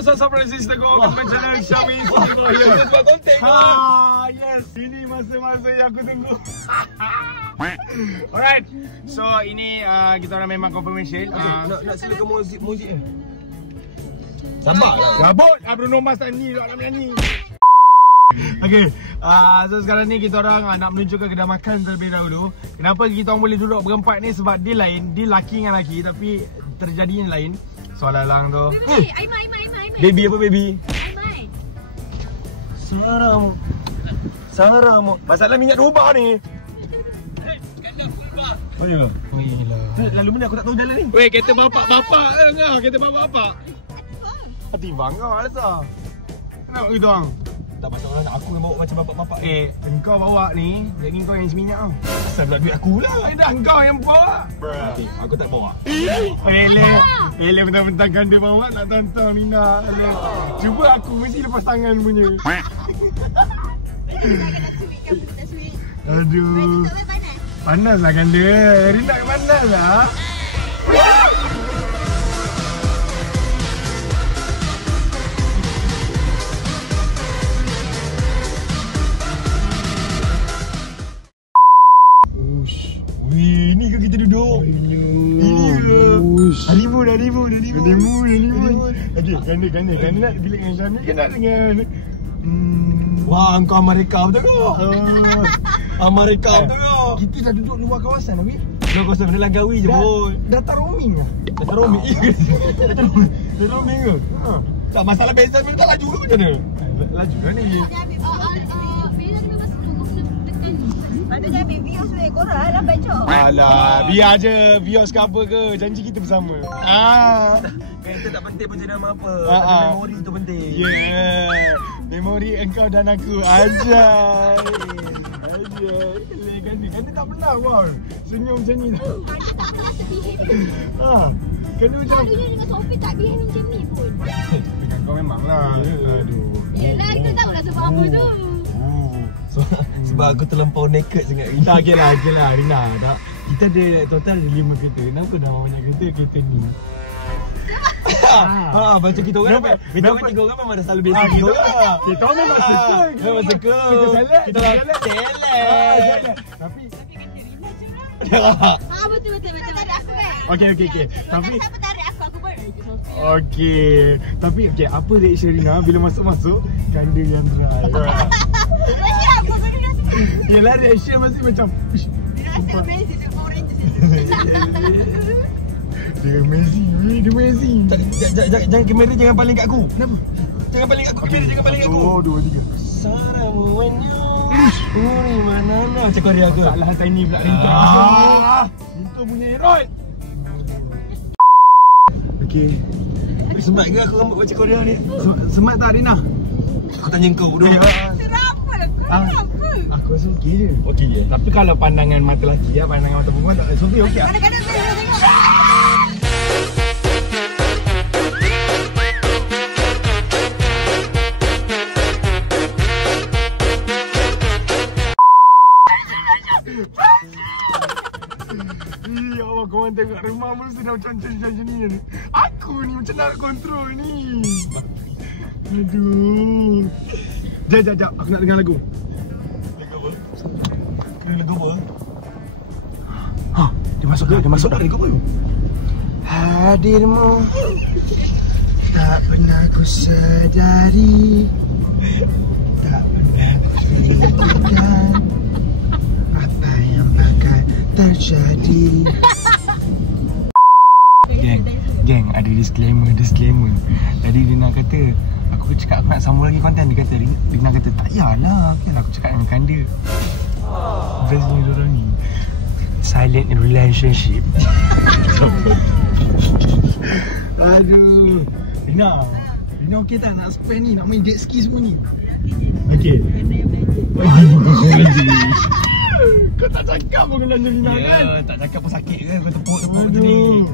What's up, Francisco? Kembali channel Xiaomi. Sebab konten kau. Yes, ini masa-masa yang aku tunggu. Alright, so ini kita orang memang confirmation. Nak silakan muzik ni. Sabar lah. Gabut, Bruno Mars tadi nak menyanyi. Okay, so sekarang ni kita orang nak menuju ke kedai makan terlebih dahulu. Kenapa kita orang boleh duduk berempat ni? Sebab dia lain, dia laki dengan laki tapi terjadinya lain. Soalan lang tu. Aiman. Baby apa baby? Aiman. Saramu. Masalah minyak rubah ni. Oh ya. Lalu mana aku tak tahu jalan ni. Weh, kereta bapak-bapak lah. Kereta bapak-bapak. Hati bang kau Alisa. Kenapa gitu bang? Tak masalah, aku yang bawa macam bapak-bapak. Engkau bawa ni, jadi kau yang seminyak tau. Asal pula duit aku lah. Dah engkau yang bawa. Okay, aku tak bawa. Ele bentang-bentang ganda bawa nak tantang Nina. Cuba aku mesti lepas tangan punya. Aduh. Panas lah ganda. Rina panas lah. Wih, ni ke kita duduk? Ini ke? Harimau. Okay, ganda nak bilik dengan Syami ke nak dengan Wah, engkau Amerika betul kau? Amerika betul kau? kita dah duduk luar kawasan Abi. Kau kau sebenarnya Langkawi je pun. Data roaming lah. Data roaming. Data roaming ke? Tak masalah beza pun tak laju ke macam mana? Laju kan ni. Ada jadi viewers ni korang lambat jom. Alah, biar je viewers ke apa ke. Janji kita bersama. Kereta tak penting pun nama apa. Ah. Memori tu penting. Yeah. Memori engkau dan aku. Ajay. Ganda tak pernah wow senyum macam ni tau. Ganda tak pernah rasa behave. Ganda macam Selalunya dengan Sophie tak behave macam ni pun. dengan kau memang lah. Aduh. Yelah, kita tahulah sebab apa tu. Sebab aku terlampau naked sangat. Tak, okey lah Rina. Tak. Kita ada total ada 5 kereta. Kenapa nama banyak kereta ni? Macam kita orang Nampak? kita orang 3 orang memang dah selalu biasa kita orang. Kita orang memang circle. Memang circle. Kita selek. Tapi Betul. Tak ada aku kan. okey. Tapi siapa tarik aku baru je Sophie. okey. Tapi okey, apa reaction Rina bila masuk ganda yang drive? Macam apa benda dah semua. Yelah, reaction masih macam ish, Dia rasa amazing je Power Rangers. dia amazing. Jangan kamera jangan paling kat aku. Kenapa? Jangan paling kat aku. Jangan paling kat aku. 1, 2, 3. Saramu wenyo. Uri mana macam Korea ke? Salah tiny pula Rina. Itu punya heroi. Okey. Sempat ke aku rambut macam Korea ni? Semat tak Rina? Aku tanya kau dulu. Serapa lah. Kenapa? Aku rasa okey je. Okey je. Tapi kalau pandangan mata lelaki ya, pandangan mata perempuan tak Sophie okey ah. Kadang-kadang saya tengok. Ya Allah, korang tengok rumah mesti dah macam ni. Aku ni macam nak kontrol ni. Aduh. Jap. Aku nak dengar lagu. Lagu apa? Lagu apa? Dia masuk dah. Lagu apa? Hadirmu tak pernah ku sedari. Tak pernah ku fikirkan apa yang akan terjadi. Geng, ada disclaimer. Jadi Rina kata, aku cakap aku nak sambung lagi konten. Dia kata, Rina kata, tak payahlah. Kan aku cakap dengan Kanda. Best ni diorang ni. Silent relationship. Aduh. Rina okey tak nak spend ni? Nak main jet ski semua ni? Okey. Kau tak cakap pun kena Rina kan? Tak cakap pun sakit ke? Kau tepuk macam ni.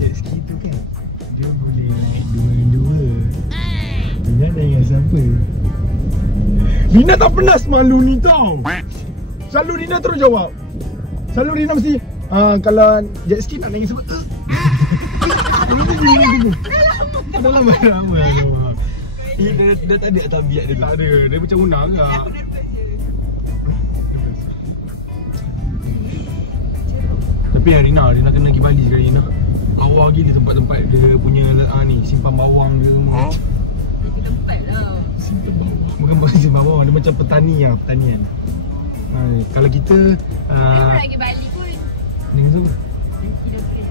Jet ski tu kan, dia boleh naik dua-dua. Rina dengan siapa? Rina tak pernah semalu ni tau. Selalu Rina terus jawab. Selalu Rina mesti kalau jet ski nak naik siapa? Lama Tak ada lama-lama. Dah tak ada tabiat dia tu. Tak ada, dia macam unang ke? Tapi Rina kena pergi Bali sekali Rina. Lawa gila tempat-tempat dia punya ni, simpan bawang dia semua. Itu tempat lah. Simpan bawang. Bukan simpan bawang, dia macam petani lah, pertanian. Kalau kita Dia pun lagi Bali pun. dengan siapa? Kita plan.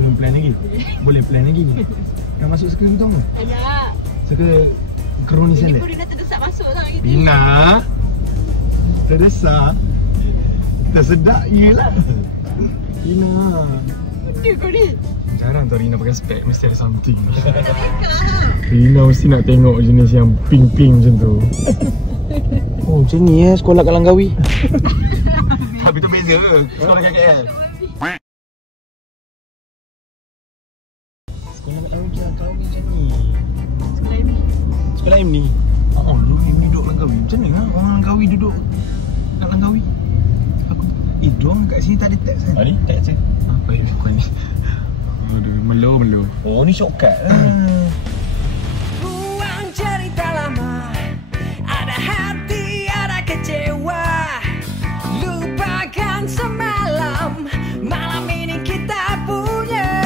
Belum plan lagi? Boleh plan lagi ni? Nak masuk circle kita tak? Tak nak. Circle Crony Ini Salad? pun dia dah terdesak masuk tau gitu. Rina terdesak. Tersedak yelah. Rina Benda kau ni. jarang tau Rina pakai spek, mesti ada something. Tak make up. Rina mesti nak tengok jenis yang pink-pink macam tu. Oh macam ni sekolah kat Langkawi. Tapi tu beza ke? Sekolah kat KL. Sekolah kat Langkawi macam ni. Sekolah ini. Sekolah M ni. Oh lu ni duduk Langkawi. Macam mana lah orang Langkawi duduk kat Langkawi? Aku diorang kat sini tak ada tax kan? Ni tak je. Apa yang kau ni? Aduh, melo. Oh ni shortcut lah. Buang cerita lama, ada hati, ada kecewa. Lupakan semalam, malam ini kita punya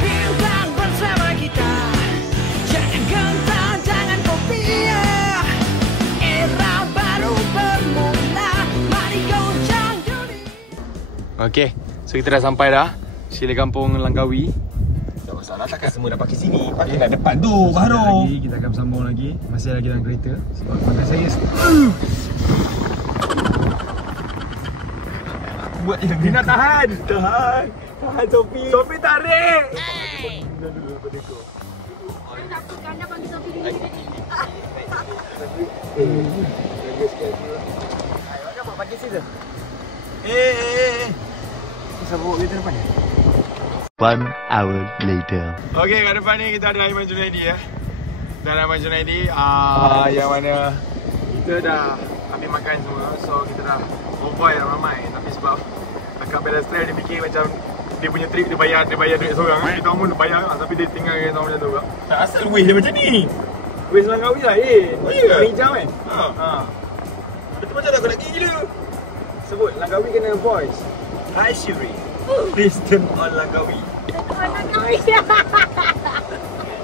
bintang bersama kita. Jangan gentar, jangan kopia. Era baru bermula, mari goncang dunia. Okey, so kita dah sampai dah. Sila Kampung Langkawi. Tak masalah, takkan semua dah pakai sini. Pakai kat depan tu baru. Lagi, kita akan sambung lagi. Masih lagi dalam kereta. Sebab pakai saya buat yang Rina tahan. Tahan Sofi. Sofi tarik. Takut anda bagi Sofi dulu. Apa pakai sini? Kita bawa kereta depan ni. 1 hour later. Okey, kat depan ni kita ada Aiman Junaidi ya. Dan Aiman Junaidi yang mana kita dah habis makan semua. So kita dah convoy ramai. Tapi sebab Kak Pedestrian dia fikir macam dia punya trip dia bayar duit seorang. Kita pun bayar lah, tapi dia tinggal kita macam tu juga. Tak asal weh dia macam ni. Weh Langkawi lah Oh, ya ke? Warna hijau kan? Ha. Itu macam aku nak pergi gila. Sebut Langkawi kena voice. Hi Shiri. Please turn on Langkawi.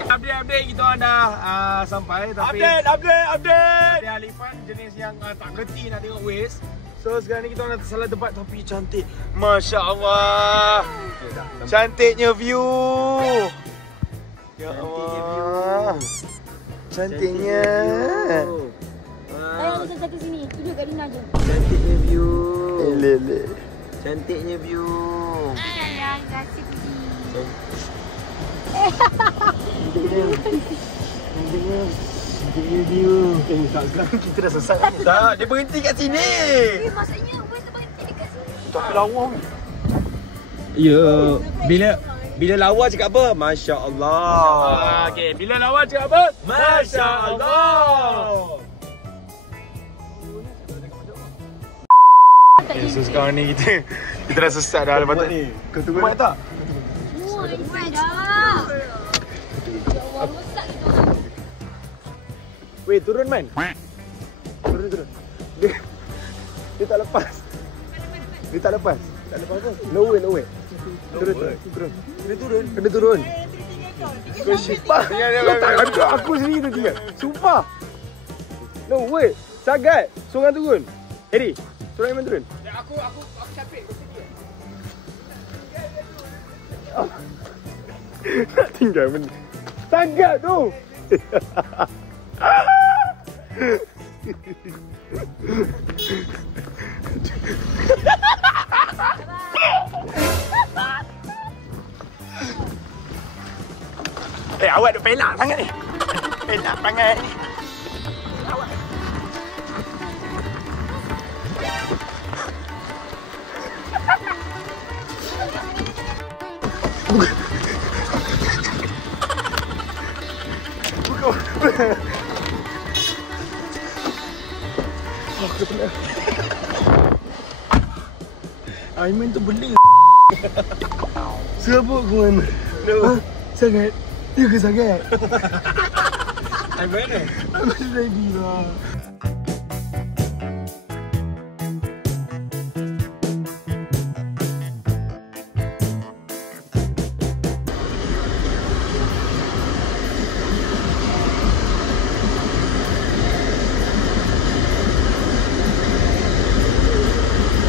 Update kita orang dah sampai tapi Update. dia Alifan jenis yang tak kerti nak tengok Waze. So sekarang ni kita orang dah tersalah tempat tapi cantik. Masya Allah. Cantiknya view. Ya Allah. Cantiknya. Ayo kita satu sini. Duduk kat Rina je. Cantiknya view. Lele. Cantiknya view. Sayang, kasih pergi. Cantiknya view. Sekarang kita dah sesat ni. Tak, dia berhenti kat sini. Maksudnya Wes berhenti dekat sini. Tapi lawa ni. Ya, bila lawa cakap apa? Masya Allah. Okey, bila lawa cakap apa? Masya Allah. Okay, so sekarang ni kita dah sesat dah. Lepas tu Kau tunggu tak? Wah, ini dah. Ya Allah, rosak kita orang. Weh, turun man. Turun. Dia tak lepas. Dia tak lepas. Tak lepas apa? No way. Turun. Kena turun. Kau sumpah. Kau tak ada aku sendiri tu tinggal. Sumpah. No way. Sangat. Seorang turun. Harry, seorang Iman turun. Aku capek. Kau sedih. Nak tinggal benda. Sangat tu. Awak ada pelak sangat ni. Pelak sangat ni. Awak. Aku pernah. Aiman tu beli. Siapa kau Aiman? Sangat? Ya ke sangat? I'm ready. I'm ready lah.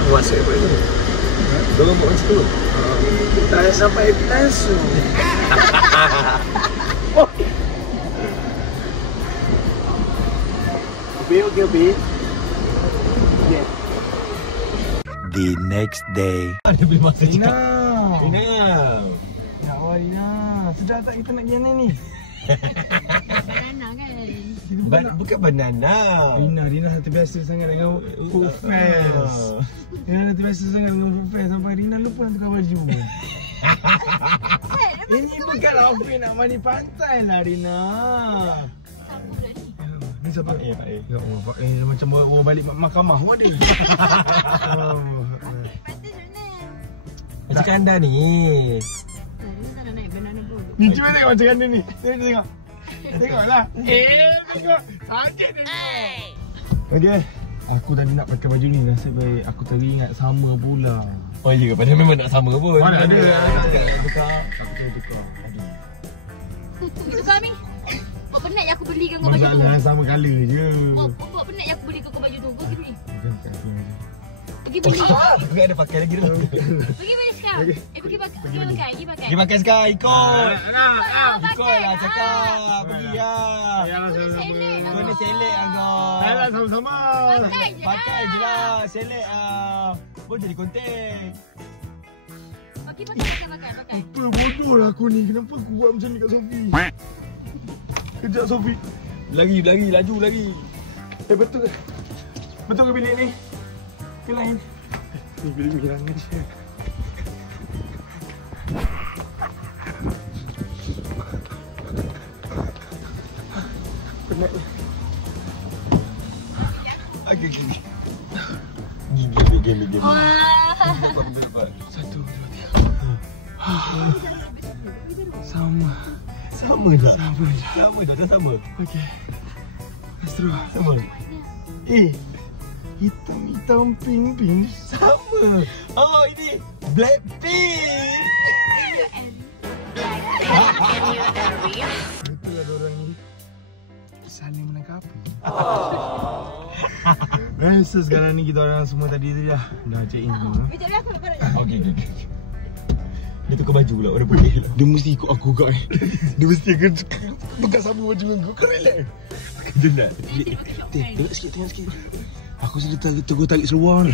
Buat saya apa itu? Dorang buat macam tu. Dah sampai langsung. Okay. The next day. Ada beli masa Rina. cakap. Rina. Ya Allah Rina. Sudah tak kita nak pergi ni? Banana kan? Bukan banana. Rina dah terbiasa sangat dengan food fest. Rina dah terbiasa sangat dengan food fest sampai Rina lupa nak tukar baju. Ini bukan outfit nak mandi pantai lah Rina. Ni siapa? Pak A. Ya Allah, Pak macam bawa balik mahkamah pun ada. Macam anda ni. Rina tak nak naik banana boat. Ni cuba tengok macam mana ni. Tengok. Tengoklah. Tengok. Sakit ni. Okey. Aku tadi nak pakai baju ni, nasib baik aku teringat sama pula. Oh iya, padahal memang nak sama pun. Mana ada. Tukar. Aku tukar. Itu kami. Buat penat yang aku belikan kau baju tu. Masalah sama colour je. Buat penat yang aku belikan kau baju tu. Kau pergi. Pergi Oh, beli. bukan ada pakai lagi tu. Pergi beli sekarang. Pergi pakai. Pergi pakai. Pergi makan sekarang, ikut. Pakai Ikut lah cakap. Pergi lah. Kau ni selek lah kau. Ayolah sama-sama. Pakai je lah. Selek lah. Boleh jadi konten. Pergi pakai. Apa bodoh lah aku ni. Kenapa aku buat macam ni kat Sofi? Kejap Sofi. Lagi, laju lagi. Betul ke? Betul ke bilik ni? Ke lain? Ni bilik bilangan je. Penat. Okay. Gigi. Wah. 1, 2, 3. Sama. Sama dah. Sama dah. Dah sama. Okey. Let's through. Sama. Hitam pink. Sama. Oh, ini Blackpink. Betul lah diorang ni saling menangkapi. So sekarang ni kita orang semua tadi tu dah check in semua. Okay. Dia tukar baju pula, orang pergi. Dia mesti ikut aku kat ni. Dia mesti akan pegang sama baju dengan aku. Kau relax. Dia nak. Tengok sikit. Aku sudah tegur tarik seluar ni.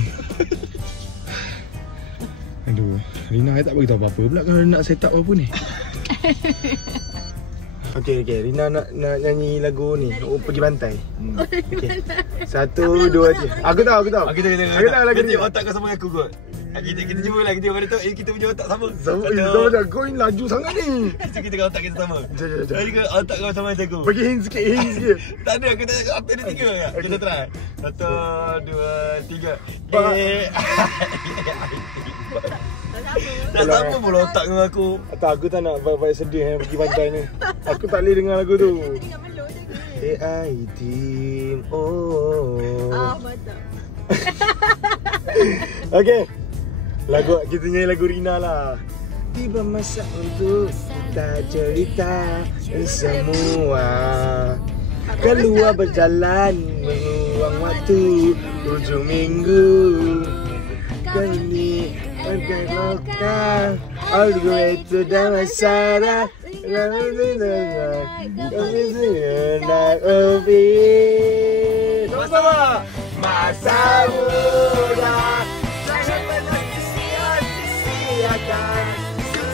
Aduh, Rina tak bagi tahu apa-apa pula kalau nak set up apa ni. Okey, Rina nak nyanyi lagu ni, Pergi Pantai. Okey. 1, 2, 3. Aku tahu. Kita Aku tahu lagu ni. otak kau sama aku kot. Kita cuba lah, kita mana tahu kita punya otak sama. Sama dah. Kau ni laju sangat ni. Kita kan otak kita sama. Jom. Jadi kan otak kau sama macam aku. Bagi hint sikit. Tak ada, aku tak cakap apa ada 3 kan. Kita try. 1, 2, 3. Tak sama pula otak dengan aku. Tak, aku tak nak vibe sedih Pergi Pantai ni. Aku tak boleh dengar lagu tu. AI Team. Mantap. Okey. Kita nyanyi lagu Rina lah. Tiba masa untuk kita cerita semua. Keluar berjalan menguang waktu 7 minggu. Kali ini berkelokar all the way to Damansara. Sama-sama. Masa muda jangan pernah sia-siakan.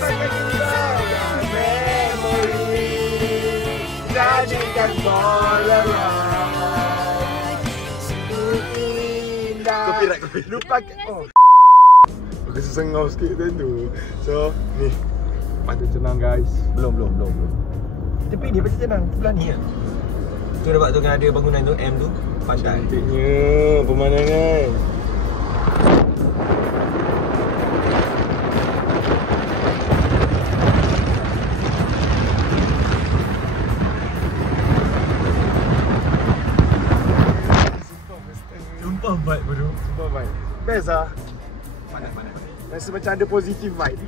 Simpan dalam memori, jadikan Polaroid. Indah. Copyright. Lupakan. Aku sesengau sikit tu. So, ni Pantai Cenang guys. Belum. Tapi ni Pantai Cenang sebelah ni ya. Tu dapat tu kan ada bangunan tu M tu. Pantai. Cantiknya pemandangan. Super vibe. Best lah. Panas. Rasa macam ada positive vibe.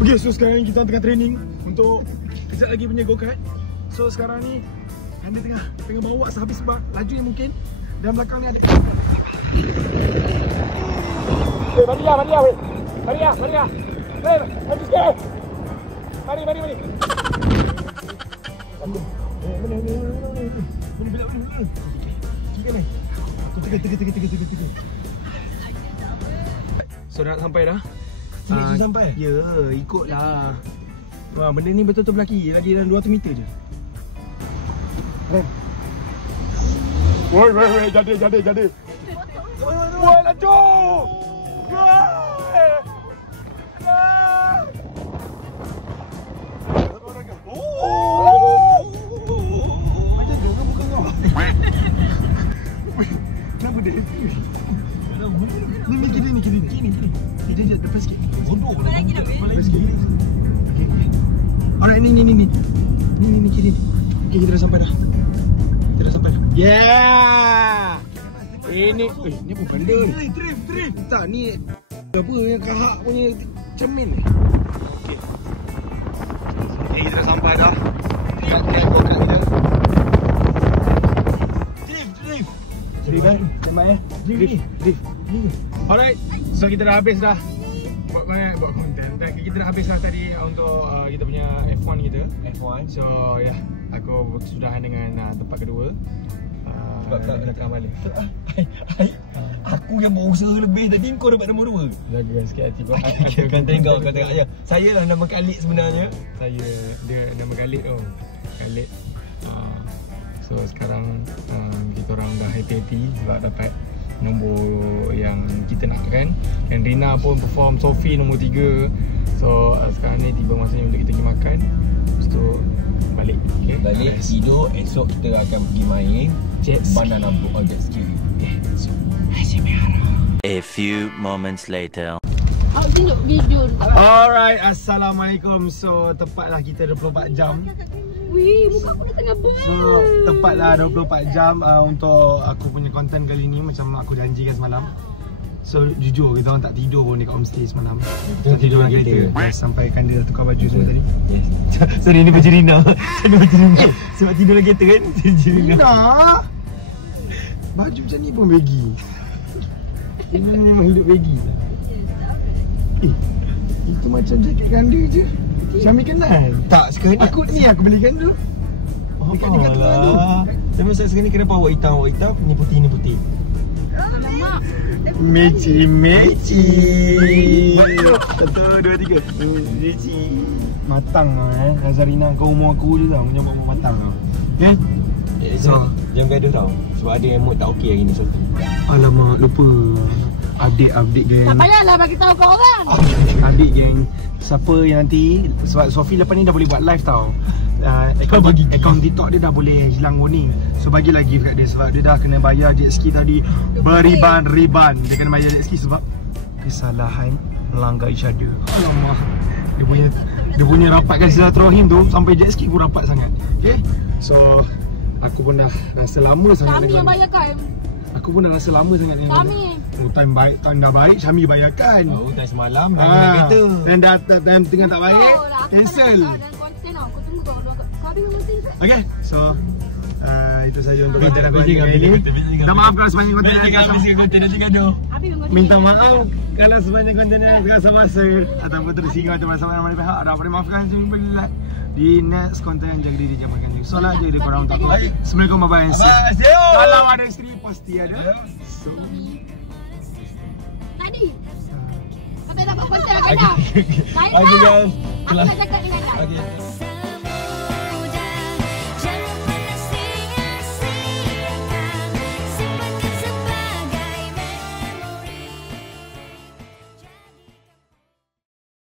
Okay, so sekarang ni kita tengah training untuk kejap lagi punya go-kart. So sekarang ni anda tengah bawa sehabis laju yang mungkin. Dan belakang ni ada Mari lah. Mari sikit. Mari. Mana. Tiga. So dah sampai dah. Dah sampai? Ya, ikutlah. Wah, benda ni betul-betul berlaki. Lagi dalam 200 meter je. Rem. Woi, jadi. Woi, laju. Macam tu kan bukan kau. Kenapa dia? Ni kiri. Dia depan sikit. Bodoh. Depan sikit. Okey. Alright, ni. Ni kiri. Okey, kita dah sampai dah. Yeah! Ini apa benda ni? Drift. Tak, ni apa yang kahak punya cermin ni. Okey. Kita dah sampai dah. Lihat go-kart kita. Drift. Drift kan? Sampai ya? Drift. Alright. So kita dah habis dah. Buat konten. Kita dah habis dah tadi untuk kita punya F1 kita. So ya, aku berkesudahan dengan tempat kedua. Nak balik. Aku yang berusaha lebih tadi, kau dapat nombor 2. Lagu sikit hati kau. Kau tengok ya. Saya lah nama Khalid sebenarnya. Dia nama Khalid tu. Khalid. So sekarang kita orang dah happy sebab dapat nombor yang kita nak kan. Dan Rina pun perform Sophie nombor 3. So sekarang ni tiba masanya untuk kita pergi makan. Lepas tu balik. Okay? Balik tidur, esok kita akan pergi main jet ski. Banana boat jet ski. A few moments later. Aku tengok video. Alright, Assalamualaikum. So tepatlah kita 24 jam. Wih, muka aku dah tengah burn. So tepatlah 24 jam untuk aku punya konten kali ni macam aku janjikan semalam. So jujur kita orang tak tidur pun dekat homestay semalam. Kita tidur dalam kereta. Sampai Kanda dah tukar baju semua tadi. Yes. Sorry, ni baju Rina. Sebab tidur dalam kereta kan. Rina. Baju macam ni pun baggy. Ini memang hidup baggy. Itu macam jaket Kanda je. Syami kenal? Tak, sekarang ni Aku belikan dulu. Dekat tengah tu. Tapi sekarang ni kenapa awak hitam, ni putih. Alamak. Meci. 1, 2, 3. Meci. Matang lah Nazarina, kau umur aku je tau. Kau jangan buat matang tau. Okay? Jangan gaduh tau. Sebab ada yang mood tak okey hari ni Sophie. Alamak, lupa. Update geng. Tak payahlah bagi tahu kau orang. Update geng. Siapa yang nanti, sebab Sophie lepas ni dah boleh buat live tau. Akaun TikTok dia dah boleh hilang warning. So bagilah gift kat dia sebab dia dah kena bayar jet ski tadi beriban-riban. Dia kena bayar jet ski sebab kesalahan melanggar each other. Alamak. Dia punya rapatkan silaturahim tu sampai jet ski pun rapat sangat. Okay? So aku pun dah rasa lama sangat Kami yang bayarkan. Aku pun dah rasa lama sangat dengan Kami. time dah baik, Syami bayarkan. Time semalam dah kereta. Dan dah time tengah tak baik, cancel. Dan konten tau. Kau tunggu kau. Kau habis konten ke? Okay, so itu saja untuk konten aku hari ini. Minta maaf kalau sebanyak konten yang nanti gaduh. Habis konten. minta maaf kalau sebanyak konten yang terasa masa ataupun tersinggung atau bersama nama pihak. Ada apa dimaafkan semua di next konten. Jaga diri, jangan makan juga. Solat jaga diri korang untuk aku. Assalamualaikum warahmatullahi wabarakatuh. Kalau ada isteri pasti ada. So Tadi. Kau tak dapat konten lah kau dah. Lain Okay tak? guys. Aku dah cakap dengan kau. Okay.